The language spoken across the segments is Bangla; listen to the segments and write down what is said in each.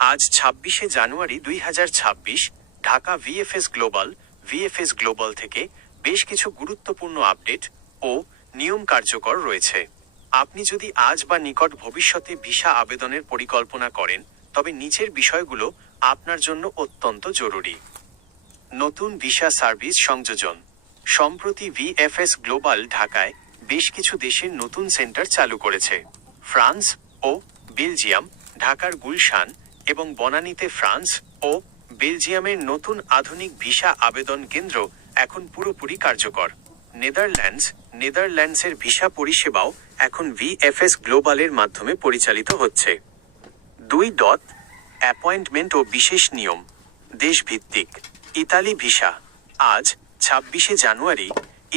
আজ ২৬শে জানুয়ারি ২০২৬ ঢাকা ভিএফএস গ্লোবাল থেকে বেশ কিছু গুরুত্বপূর্ণ আপডেট ও নিয়ম কার্যকর রয়েছে। আপনি যদি আজ বা নিকট ভবিষ্যতে ভিসা আবেদনের পরিকল্পনা করেন, তবে নিচের বিষয়গুলো আপনার জন্য অত্যন্ত জরুরি। নতুন ভিসা সার্ভিস সংযোজন। সম্প্রতি ভিএফএস গ্লোবাল ঢাকায় বেশ কিছু দেশের নতুন সেন্টার চালু করেছে। ফ্রান্স ও বেলজিয়াম, ঢাকার গুলশান এবং বনানীতে ফ্রান্স ও বেলজিয়ামের নতুন আধুনিক ভিসা আবেদন কেন্দ্র এখন পুরোপুরি কার্যকর। নেদারল্যান্ডসের ভিসা পরিষেবাও এখন ভিএফএস গ্লোবালের মাধ্যমে পরিচালিত হচ্ছে। 2. অ্যাপয়েন্টমেন্ট ও বিশেষ নিয়ম। দেশভিত্তিক। Italy visa. আজ ২৬শে জানুয়ারি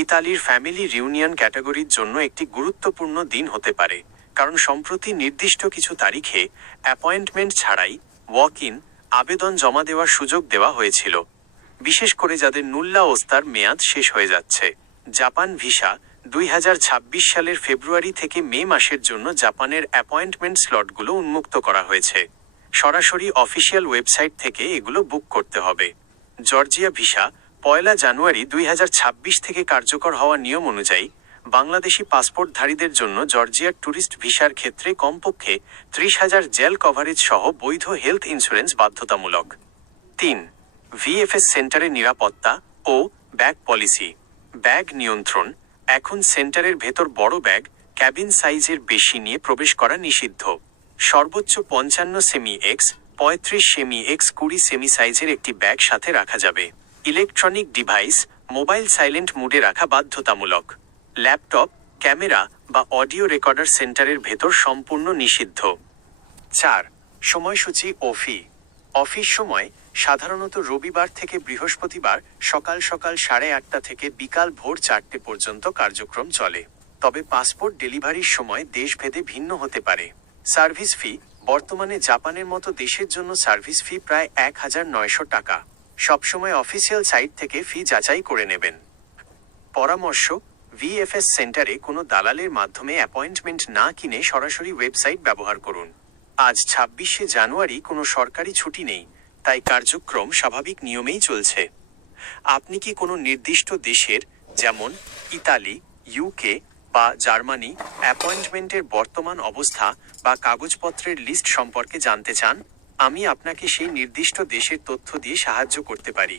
ইতালির ফ্যামিলি রিউনিয়ন ক্যাটাগরির জন্য একটি গুরুত্বপূর্ণ দিন হতে পারে, কারণ সম্প্রতি নির্দিষ্ট কিছু তারিখে অ্যাপয়েন্টমেন্ট ছাড়াই ওয়াক ইন আবেদন জমা দেওয়ার সুযোগ দেওয়া হয়েছিল, বিশেষ করে যাদের নুল্লা ওস্তার মেয়াদ শেষ হয়ে যাচ্ছে। Japan visa. ২০২৬ সালের ফেব্রুয়ারি থেকে মে মাসের জন্য জাপানের অ্যাপয়েন্টমেন্ট স্লটগুলো উন্মুক্ত করা হয়েছে। সরাসরি অফিসিয়াল ওয়েবসাইট থেকে এগুলো বুক করতে হবে। Georgia visa. ১ জানুয়ারি ২০২৬ থেকে কার্যকর হওয়া নিয়ম অনুযায়ী বাংলাদেশি পাসপোর্টধারীদের জন্য জর্জিয়ার ট্যুরিস্ট ভিসার ক্ষেত্রে কমপক্ষে ৩০,০০০ জেল কভারেজ সহ বৈধ হেলথ ইন্স্যুরেন্স বাধ্যতামূলক। ৩. ভিএফএস সেন্টারের নিরাপত্তা ও ব্যাগ পলিসি। ব্যাগ নিয়ন্ত্রণ। এখন সেন্টারের ভেতর বড় ব্যাগ, ক্যাবিন সাইজের বেশি নিয়ে প্রবেশ করা নিষিদ্ধ। সর্বোচ্চ ৫৫ semi x, ৩৫ semi x, ২০ semi সাইজের একটি ব্যাগ সাথে রাখা যাবে। ইলেকট্রনিক ডিভাইস, মোবাইল সাইলেন্ট মুডে রাখা বাধ্যতামূলক। ল্যাপটপ, ক্যামেরা বা অডিও রেকর্ডার সেন্টারের ভেতর সম্পূর্ণ নিষিদ্ধ। ৪. সময়সূচি ও ফি। অফিস সময় সাধারণত রবিবার থেকে বৃহস্পতিবার সকাল ৮:৩০ থেকে বিকাল ভোর ৪টে পর্যন্ত কার্যক্রম চলে, তবে পাসপোর্ট ডেলিভারির সময় দেশভেদে ভিন্ন হতে পারে। সার্ভিস ফি। বর্তমানে জাপানের মতো দেশের জন্য সার্ভিস ফি প্রায় ১,৯০০ টাকা। সবসময় অফিসিয়াল সাইট থেকে ফি যাচাই করে নেবেন। পরামর্শ। ভিএফএস সেন্টারে কোনো দালালের মাধ্যমে অ্যাপয়েন্টমেন্ট না কিনে সরাসরি ওয়েবসাইট ব্যবহার করুন। আজ ২৬শে জানুয়ারি কোনো সরকারি ছুটি নেই, তাই কার্যক্রম স্বাভাবিক নিয়মেই চলছে। আপনি কি কোনো নির্দিষ্ট দেশের, যেমন ইতালি, ইউকে বা জার্মানি, অ্যাপয়েন্টমেন্টের বর্তমান অবস্থা বা কাগজপত্রের লিস্ট সম্পর্কে জানতে চান? আমি আপনাকে সেই নির্দিষ্ট দেশের তথ্য দিয়ে সাহায্য করতে পারি।